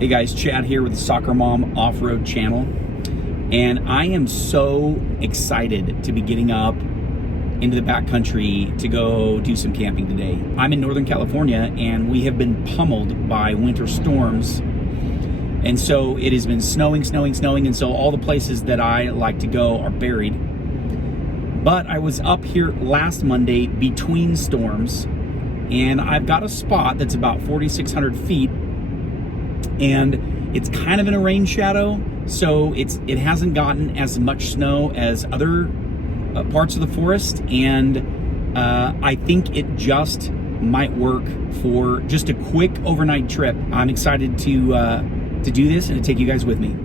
Hey guys, Chad here with the Soccer Mom Off-Road channel, and I am so excited to be getting up into the backcountry to go do some camping today. I'm in Northern California and we have been pummeled by winter storms, and so it has been snowing, and so all the places that I like to go are buried. But I was up here last Monday between storms, and I've got a spot that's about 4,600 feet, and it's kind of in a rain shadow, so it hasn't gotten as much snow as other parts of the forest, and I think it just might work for just a quick overnight trip. I'm excited to do this and to take you guys with me.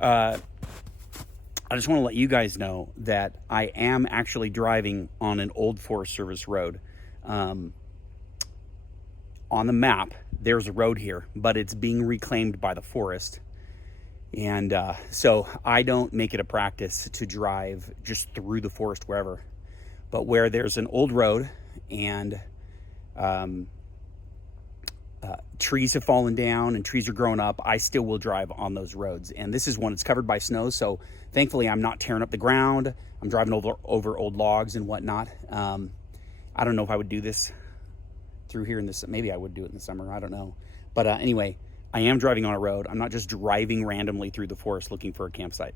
I just want to let you guys know that I am actually driving on an old Forest Service road. On the map, there's a road here, but it's being reclaimed by the forest. And so I don't make it a practice to drive just through the forest wherever. But where there's an old road and trees have fallen down and trees are growing up, I still will drive on those roads. And this is one that's covered by snow, so thankfully I'm not tearing up the ground. I'm driving over old logs and whatnot. I don't know if I would do this through here in this. Maybe I would do it in the summer. I don't know. But anyway, I am driving on a road. I'm not just driving randomly through the forest looking for a campsite.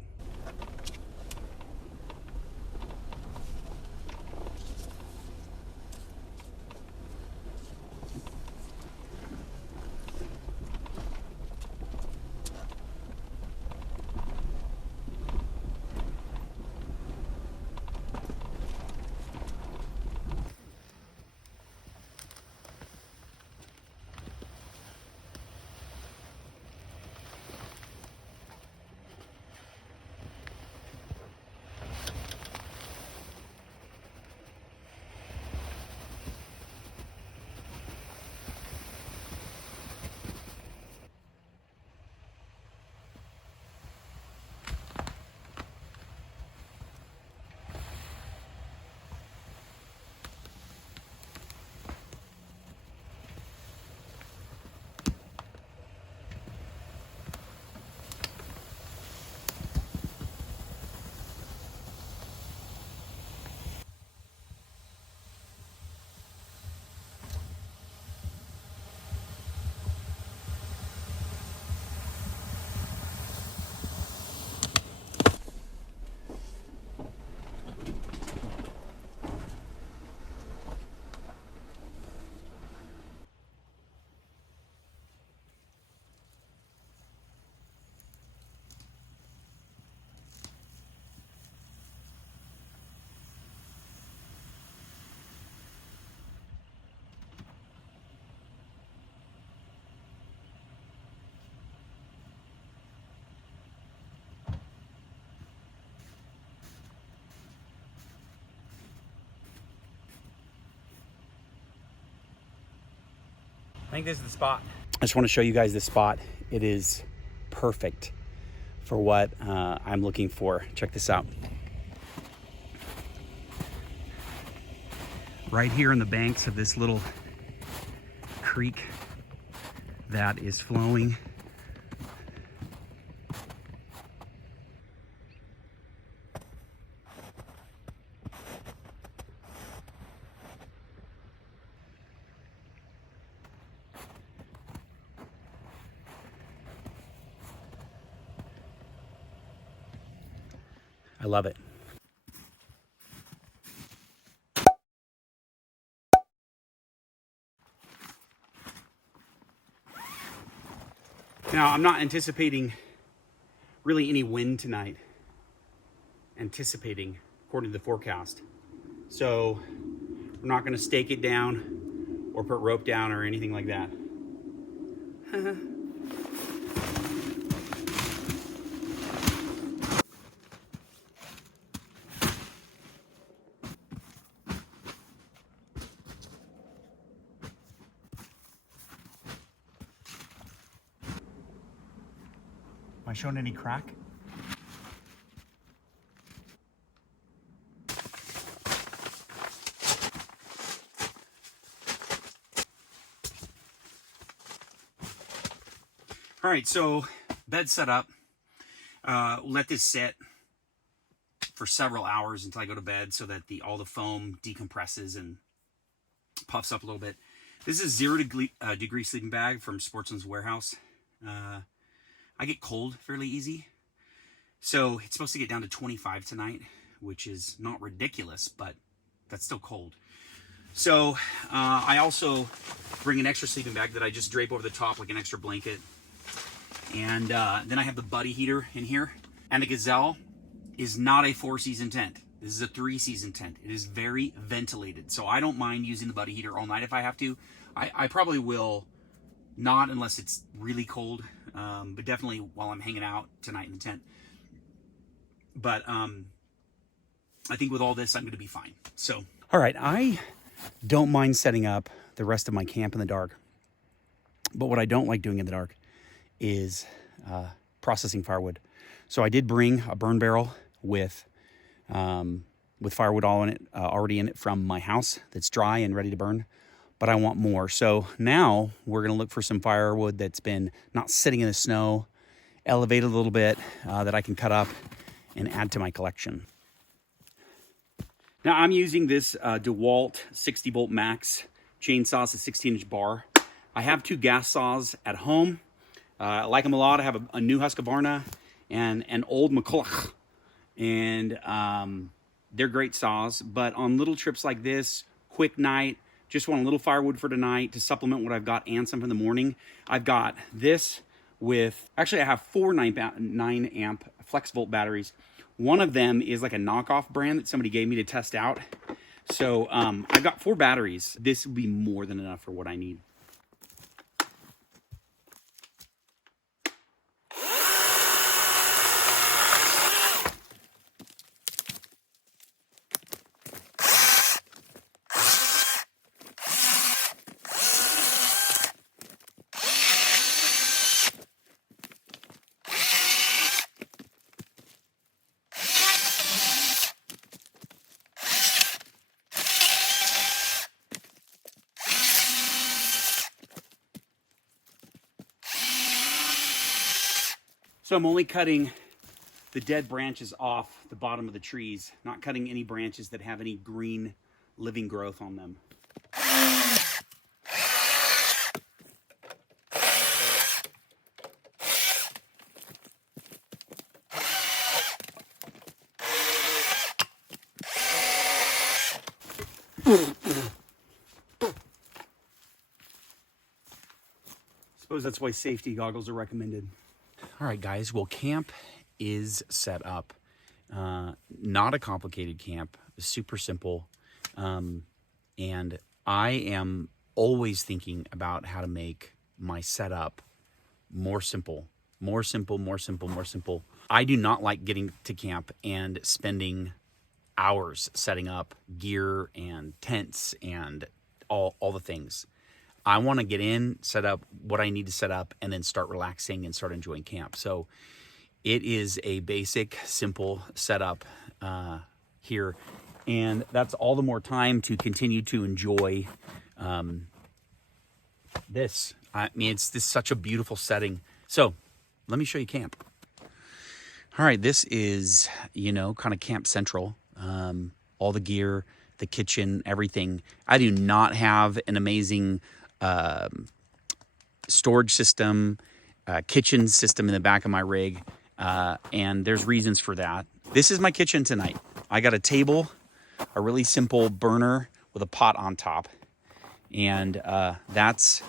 I think this is the spot. I just want to show you guys this spot. It is perfect for what I'm looking for. Check this out. Right here in the banks of this little creek that is flowing. I love it. Now, I'm not anticipating really any wind tonight. According to the forecast. So, we're not going to stake it down or put rope down or anything like that. Am I showing any crack? All right, so bed set up. Let this sit for several hours until I go to bed so that all the foam decompresses and puffs up a little bit. This is 0-degree sleeping bag from Sportsman's Warehouse. I get cold fairly easy. So it's supposed to get down to 25 tonight, which is not ridiculous, but that's still cold. So I also bring an extra sleeping bag that I just drape over the top like an extra blanket. And then I have the buddy heater in here. And the Gazelle is not a 4-season tent. This is a 3-season tent. It is very ventilated. So I don't mind using the buddy heater all night if I have to. I probably will not unless it's really cold. but definitely while I'm hanging out tonight in the tent. But I think with all this, I'm going to be fine. So, all right, I don't mind setting up the rest of my camp in the dark. But what I don't like doing in the dark is processing firewood. So I did bring a burn barrel with firewood all in it, already in it from my house that's dry and ready to burn. But I want more. So now we're gonna look for some firewood that's been not sitting in the snow, elevated a little bit, that I can cut up and add to my collection. Now I'm using this DeWalt 60 volt max chainsaw. It's a 16-inch bar. I have 2 gas saws at home. I like them a lot. I have a new Husqvarna and an old McCulloch. And they're great saws. But on little trips like this, quick night, just want a little firewood for tonight to supplement what I've got and some for the morning. I've got this with, actually I have 4 9 amp flex volt batteries. One of them is like a knockoff brand that somebody gave me to test out. So I've got 4 batteries. This will be more than enough for what I need. So I'm only cutting the dead branches off the bottom of the trees, not cutting any branches that have any green living growth on them. Suppose that's why safety goggles are recommended. All right, guys, well, camp is set up. Not a complicated camp, super simple. And I am always thinking about how to make my setup more simple. I do not like getting to camp and spending hours setting up gear and tents and all the things. I want to get in, set up what I need to set up, and then start relaxing and start enjoying camp. So it is a basic, simple setup here. And that's all the more time to continue to enjoy this. I mean, it's such a beautiful setting. So let me show you camp. All right, this is, kind of Camp Central. All the gear, the kitchen, everything. I do not have an amazing storage system, kitchen system in the back of my rig, and there's reasons for that. This is my kitchen tonight. I got a table, a really simple burner with a pot on top, and that's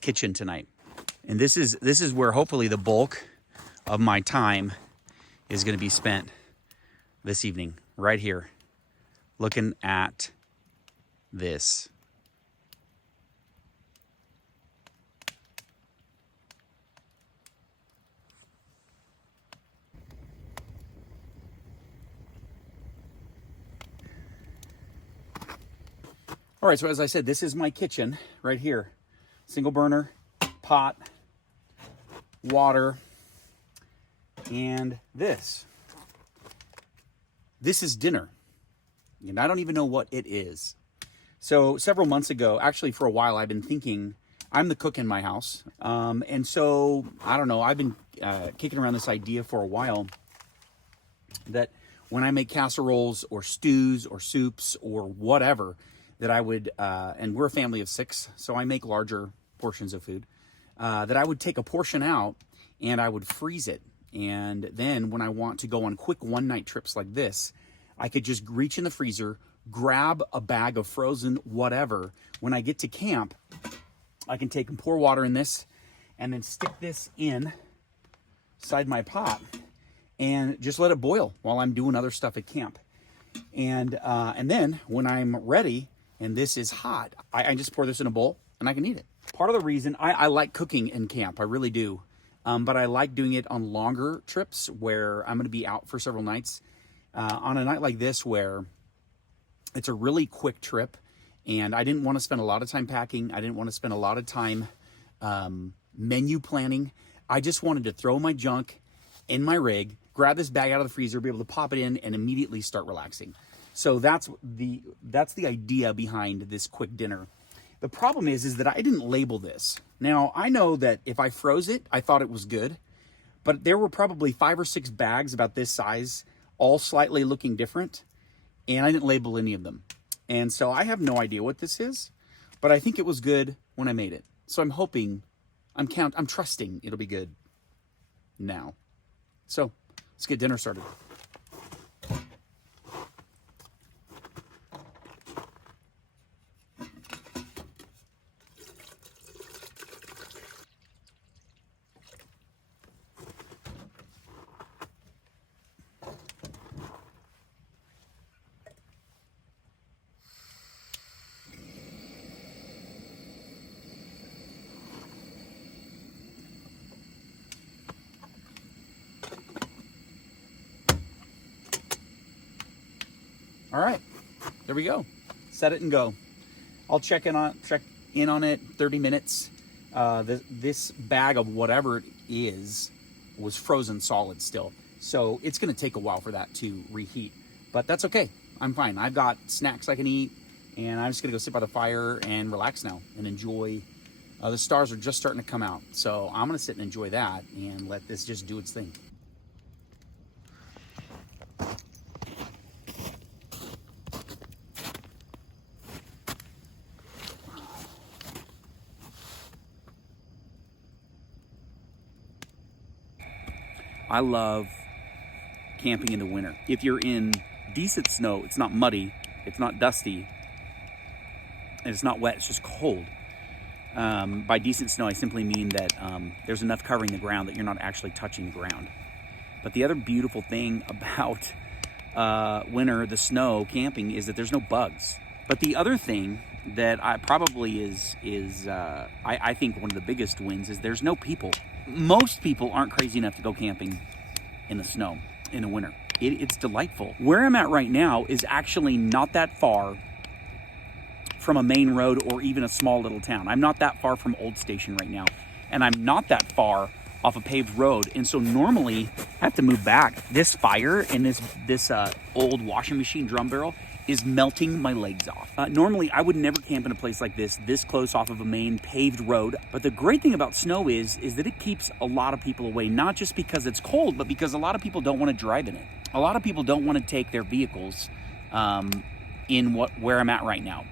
kitchen tonight. And this is where hopefully the bulk of my time is going to be spent this evening, right here, looking at this. All right, so as I said, this is my kitchen right here. Single burner, pot, water, and this. This is dinner, and I don't even know what it is. So several months ago, actually for a while, I've been thinking, I'm the cook in my house. And so, I don't know, I've been kicking around this idea for a while that when I make casseroles or stews or soups or whatever, that I would, and we're a family of 6, so I make larger portions of food, that I would take a portion out and I would freeze it. And then when I want to go on quick one-night trips like this, I could just reach in the freezer, grab a bag of frozen whatever. When I get to camp, I can take and pour water in this and then stick this inside my pot and just let it boil while I'm doing other stuff at camp. And then when I'm ready and this is hot, I just pour this in a bowl and I can eat it. Part of the reason I like cooking in camp, I really do. but I like doing it on longer trips where I'm going to be out for several nights. On a night like this where it's a really quick trip and I didn't want to spend a lot of time packing. I didn't want to spend a lot of time menu planning. I just wanted to throw my junk in my rig, grab this bag out of the freezer, be able to pop it in and immediately start relaxing. So that's the idea behind this quick dinner. The problem is that I didn't label this. Now, I know that if I froze it, I thought it was good, but there were probably 5 or 6 bags about this size, all slightly looking different, and I didn't label any of them. And so I have no idea what this is, but I think it was good when I made it. So I'm hoping, I'm trusting it'll be good now. So let's get dinner started. All right, there we go. Set it and go. I'll check in on it 30 minutes. This bag of whatever it is was frozen solid still. So it's gonna take a while for that to reheat, but that's okay. I'm fine. I've got snacks I can eat and I'm just gonna go sit by the fire and relax now and enjoy. The stars are just starting to come out. So I'm gonna sit and enjoy that and let this just do its thing. I love camping in the winter. If you're in decent snow, it's not muddy, it's not dusty, and it's not wet, it's just cold. By decent snow, I simply mean that there's enough covering the ground that you're not actually touching the ground. But the other beautiful thing about winter, the snow, camping, is that there's no bugs. But the other thing that I think one of the biggest wins is there's no people. Most people aren't crazy enough to go camping in the snow in the winter. It's delightful. Where I'm at right now is actually not that far from a main road or even a small little town. I'm not that far from Old Station right now, and I'm not that far off a paved road. And so normally I have to move back. This fire in this old washing machine drum barrel is melting my legs off. Normally I would never camp in a place like this close off of a main paved road. But the great thing about snow is that it keeps a lot of people away, not just because it's cold, but because a lot of people don't want to drive in it. A lot of people don't want to take their vehicles where I'm at right now,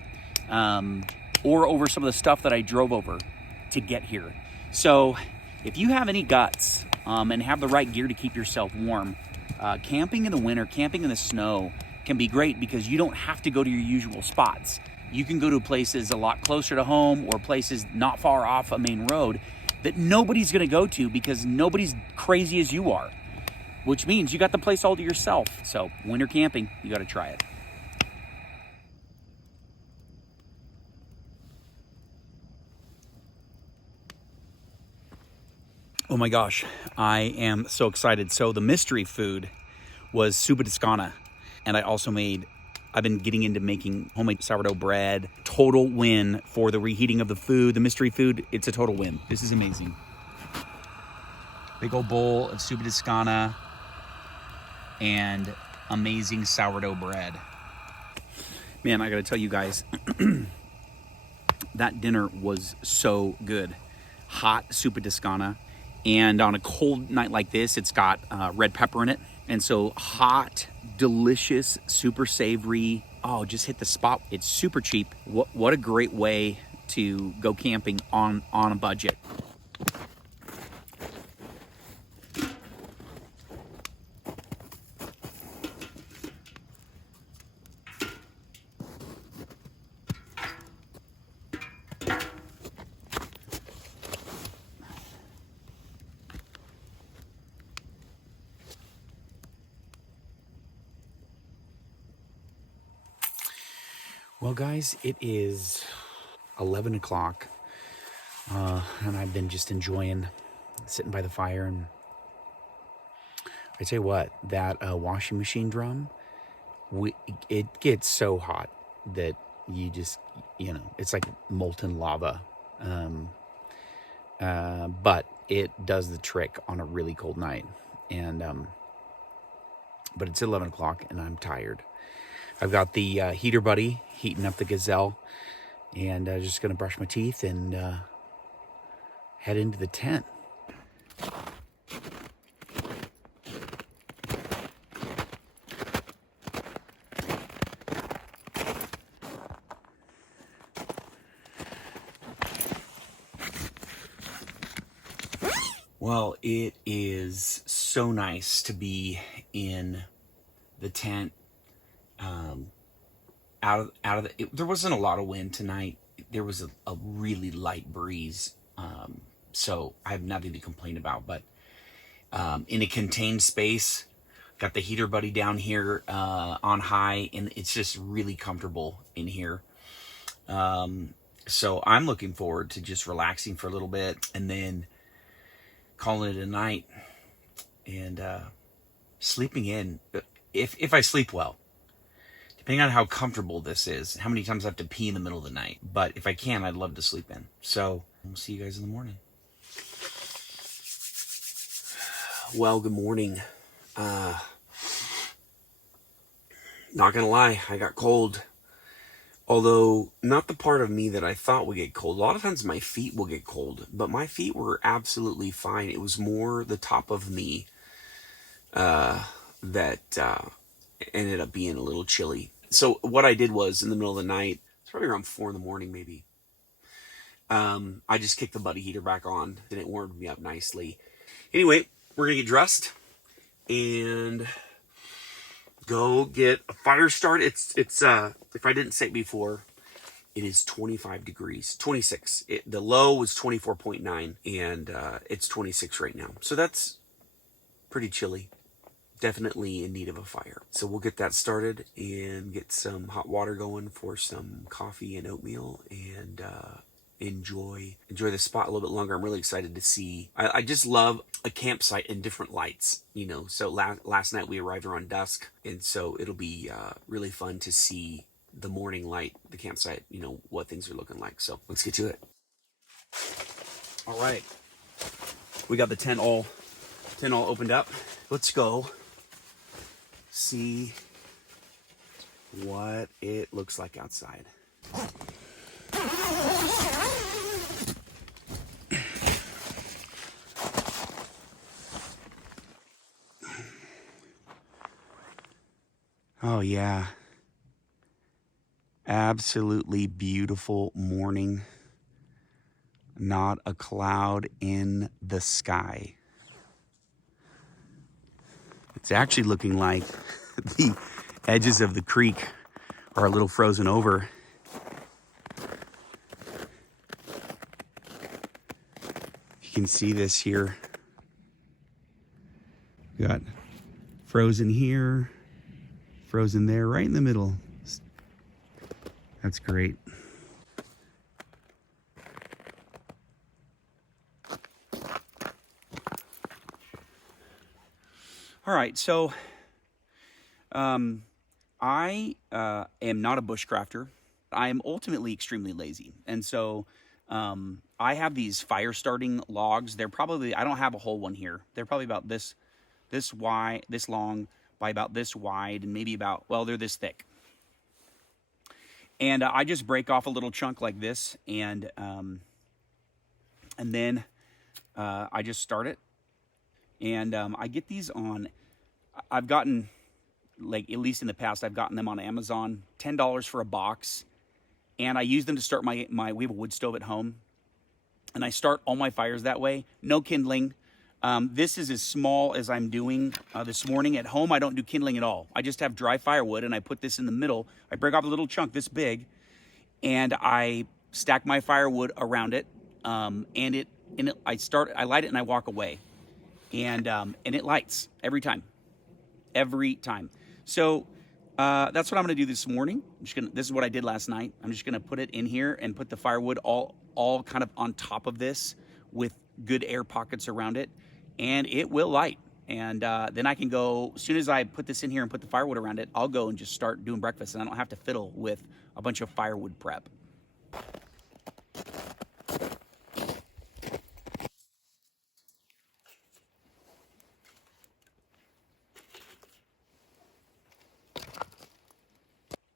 or over some of the stuff that I drove over to get here. So if you have any guts and have the right gear to keep yourself warm, camping in the winter, camping in the snow can be great because you don't have to go to your usual spots. You can go to places a lot closer to home or places not far off a main road that nobody's gonna go to because nobody's crazy as you are, which means you got the place all to yourself. So winter camping, you gotta try it. Oh my gosh, I am so excited. So the mystery food was sopa di scana. And I've been getting into making homemade sourdough bread. Total win for the reheating of the food, the mystery food. It's a total win. This is amazing. Big old bowl of sopa di scana and amazing sourdough bread. Man, I gotta tell you guys, that dinner was so good. Hot sopa di scana. And on a cold night like this, it's got red pepper in it. And so hot, delicious, super savory. Oh, just hit the spot. It's super cheap. What a great way to go camping on a budget. Well, guys, it is 11 o'clock, and I've been just enjoying sitting by the fire, and I tell you what, that washing machine drum, it gets so hot that you just, it's like molten lava. But it does the trick on a really cold night. And but it's 11 o'clock and I'm tired. I've got the heater buddy heating up the Gazelle, and I'm just gonna brush my teeth and head into the tent. Well, it is so nice to be in the tent. There wasn't a lot of wind tonight. There was a really light breeze, so I have nothing to complain about. But in a contained space, got the heater buddy down here on high, and it's just really comfortable in here. So I'm looking forward to just relaxing for a little bit and then calling it a night and sleeping in. If I sleep well, depending on how comfortable this is, how many times I have to pee in the middle of the night. But if I can, I'd love to sleep in. So we'll see you guys in the morning. Well, good morning. Not gonna lie, I got cold. Although not the part of me that I thought would get cold. A lot of times my feet will get cold, but my feet were absolutely fine. It was more the top of me that ended up being a little chilly. So what I did was, in the middle of the night, it's probably around 4 in the morning maybe, I just kicked the buddy heater back on, and it warmed me up nicely. Anyway, we're gonna get dressed and go get a fire start. It's if I didn't say it before, it is 25 degrees, 26. The low was 24.9, and it's 26 right now. So that's pretty chilly. Definitely in need of a fire. So we'll get that started and get some hot water going for some coffee and oatmeal, and enjoy the spot a little bit longer. I'm really excited to see. I just love a campsite in different lights, So last night we arrived around dusk, and so it'll be really fun to see the morning light, the campsite, what things are looking like. So let's get to it. All right, we got the tent all opened up. Let's go see what it looks like outside. Oh yeah, absolutely beautiful morning. Not a cloud in the sky. It's actually looking like the edges of the creek are a little frozen over. You can see this here. We got frozen here, frozen there, right in the middle. That's great. All right, so I am not a bushcrafter. I am ultimately extremely lazy. And so I have these fire starting logs. They're probably, I don't have a whole one here. They're probably about this wide, this long by about this wide, and maybe about, well, they're this thick. And I just break off a little chunk like this, and then I just start it. And I get these on, I've gotten, like, at least in the past, I've gotten them on Amazon, $10 for a box. And I use them to start we have a wood stove at home. And I start all my fires that way. No kindling. This is as small as I'm doing this morning. At home, I don't do kindling at all. I just have dry firewood, and I put this in the middle. I break off a little chunk this big, and I stack my firewood around it. I light it, and I walk away. And it lights every time. So that's what I'm gonna do this morning. This is what I did last night. I'm just gonna put it in here and put the firewood all kind of on top of this with good air pockets around it, and it will light. And then I can go, as soon as I put this in here and put the firewood around it, I'll go and just start doing breakfast, and I don't have to fiddle with a bunch of firewood prep.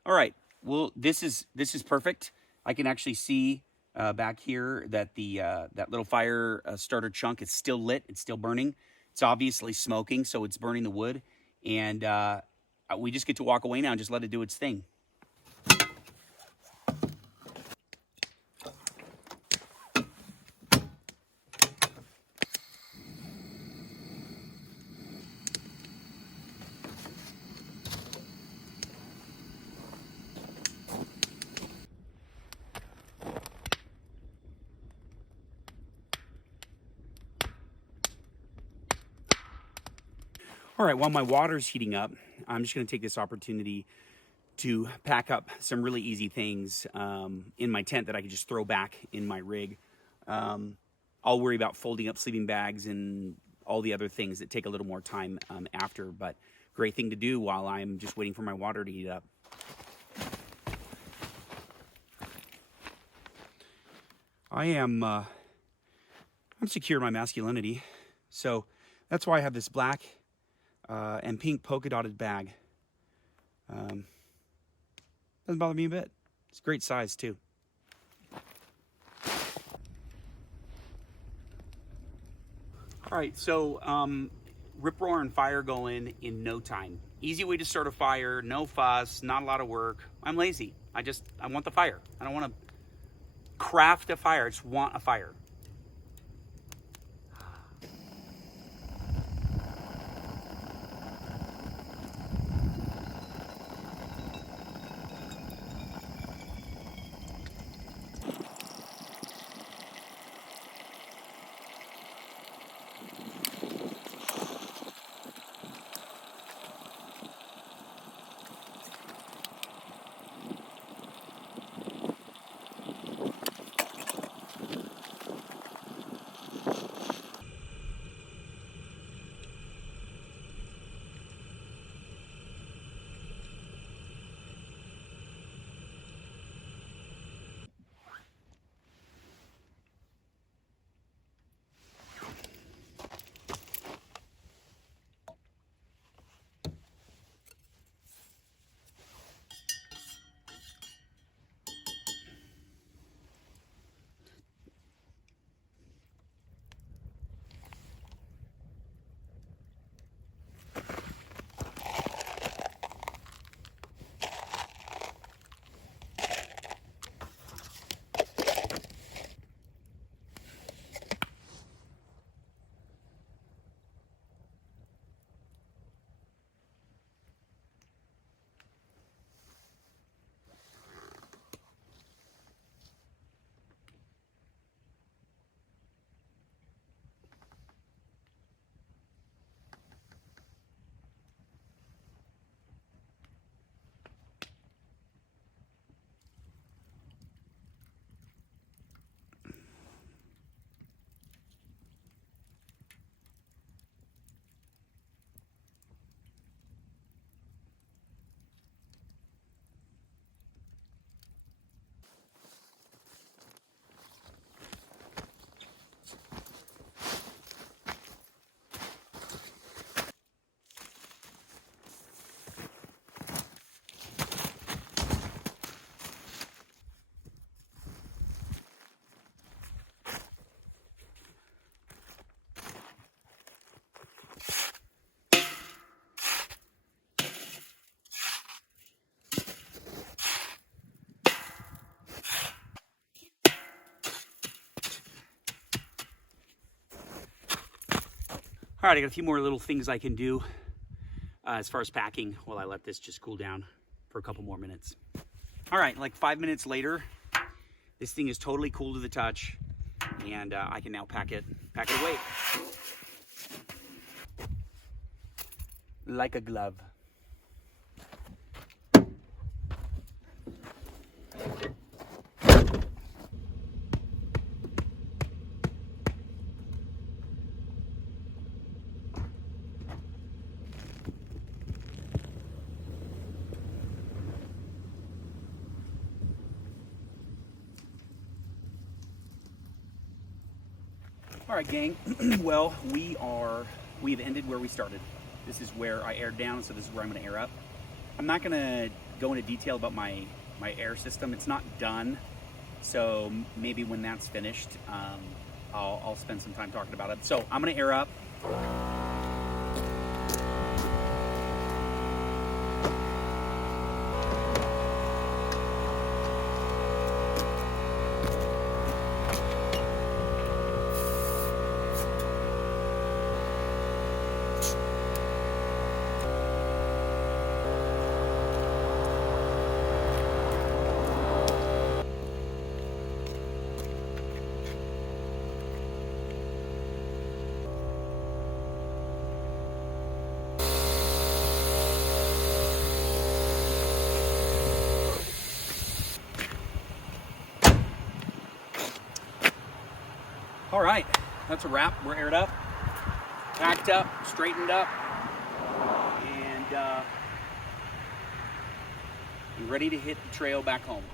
All right, well, this is perfect. I can actually see back here that the that little fire starter chunk is still lit. It's still burning. It's obviously smoking, so it's burning the wood. And we just get to walk away now and just let it do its thing. All right, while my water's heating up, I'm just going to take this opportunity to pack up some really easy things in my tent that I can just throw back in my rig. I'll worry about folding up sleeping bags and all the other things that take a little more time after, but great thing to do while I'm just waiting for my water to heat up. I'm secure in my masculinity, so that's why I have this black and pink polka dotted bag. Doesn't bother me a bit. It's a great size too. All right, so rip roaring fire going in no time. Easy way to start a fire, no fuss, not a lot of work. I'm lazy. I want the fire. I don't want to craft a fire. I just want a fire. All right, I got a few more little things I can do as far as packing while I let this just cool down for a couple more minutes. All right, like 5 minutes later, this thing is totally cool to the touch, and I can now pack it away like a glove. All right, gang. Well, we've ended where we started. This is where I aired down, so this is where I'm going to air up. I'm not going to go into detail about my air system. It's not done, so maybe when that's finished, I'll spend some time talking about it. So I'm going to air up. All right, that's a wrap. We're aired up, packed up, straightened up, and ready to hit the trail back home.